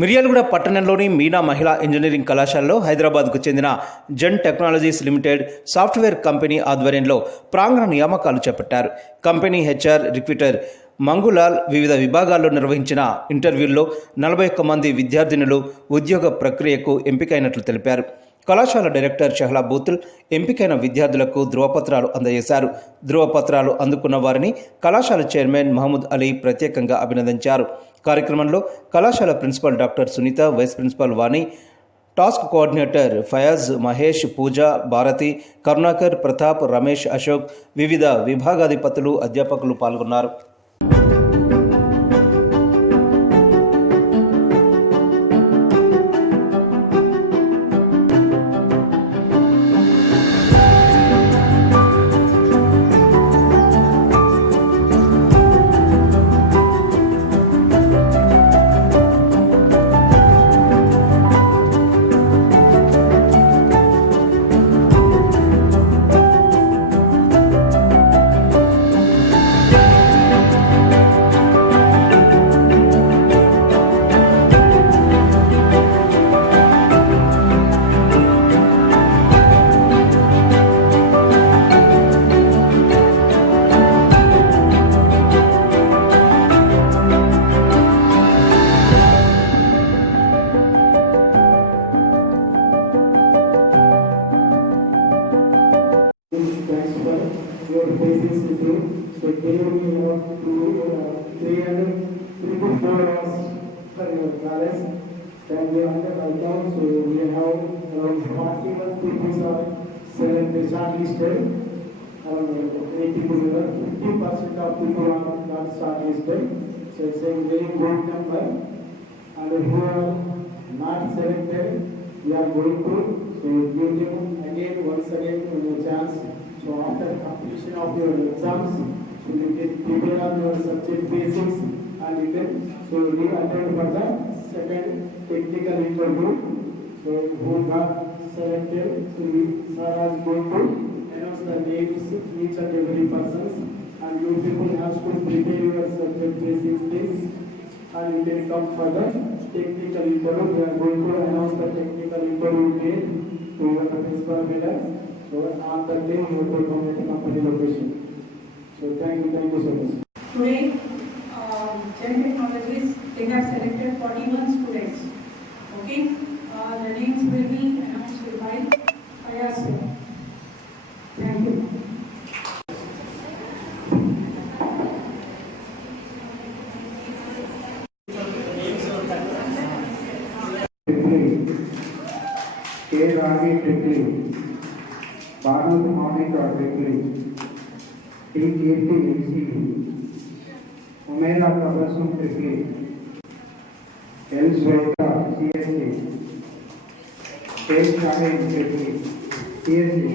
మిర్యాలగూడ పట్టణంలోని మీనా మహిళా ఇంజనీరింగ్ కళాశాలలో హైదరాబాద్కు చెందిన జెన్ టెక్నాలజీస్ లిమిటెడ్ సాఫ్ట్వేర్ కంపెనీ ఆధ్వర్యంలో ప్రాంగణ నియామకాలు చేపట్టారు. కంపెనీ హెచ్ఆర్ రిక్రూటర్ మంగులాల్ వివిధ విభాగాల్లో నిర్వహించిన ఇంటర్వ్యూల్లో 41 మంది విద్యార్థినులు ఉద్యోగ ప్రక్రియకు ఎంపికైనట్లు తెలిపారు. కళాశాల డైరెక్టర్ షహలా బూతుల్ ఎంపికైన విద్యార్థులకు ధృవపత్రాలు అందజేశారు. ధృవపత్రాలు అందుకున్న వారిని కళాశాల చైర్మన్ మహమూద్ అలీ ప్రత్యేకంగా అభినందించారు. కార్యక్రమంలో కళాశాల principal doctor Sunitha, vice principal Vani, task coordinator Fayaz, Mahesh, Pooja, Bharathi, Karunakar, Pratap, Ramesh, Ashok, వివిధ విభాగాధిపతులు, అధ్యాపకులు పాల్గొన్నారు. Your basics improved. So daily you have to 3 to 4 hours for your balance. Then we under account, so we have around 41 people are selected shortlisted. Around 80 people, 50% of people are not shortlisted. So it's a very good number. And who are not selected, we are going to give them again once again a chance. So after completion of your exams, so you can prepare on your subject basics and you can attend for the second technical interview. So who got selected, so we are going to announce the names each and every person, and you people have to prepare your subject basics things, and you can come for the technical interview. We are going to announce the technical interview date to the principal leader. So on that day you will come at the company location. So thank you so much. Today, Gen Technologies, they have selected 41 students. Okay, the names will be announced by Fayaz. Thank you. Bharat Monica Beckley, TKTC, Umera Tabasum Beckley, Elsweta CSC, K. Shaheen Beckley, CSC,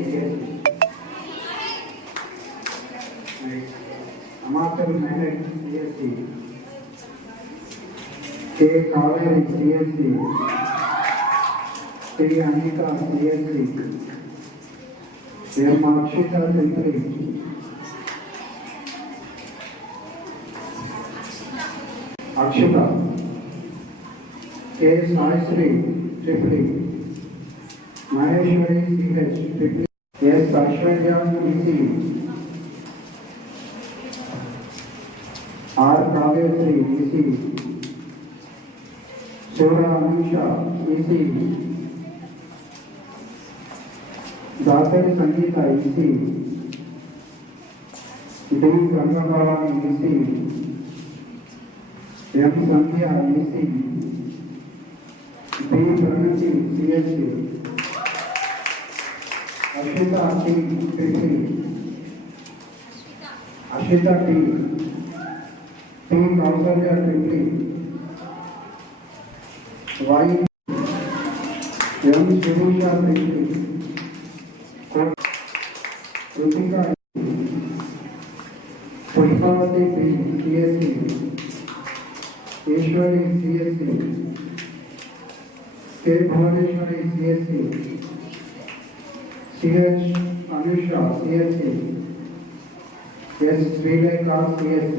Amatal Manek CSC, K. Kaveri CSC, K. Anika CSC, Akshita Tripli, Akshita, K. Saisri Tripli, Maheshwari CH Tripli, S. Ashwarya EC, R. Kaveri EC, Sura Anisha EC, Datari Sangeeta EC, D. Gangabhavani EC, M. Sandhya EC, B. Pranati CSC, Ashita T. Tripli, Ashita T. T. Kausalya Tripli, Y. M. Shirusha Tripli, Rutika Pushpavati P. CSC, Ishwari CSC, K. Bhuvaneshwari CSC, CH Anusha CSC, S. Srilekha CSC.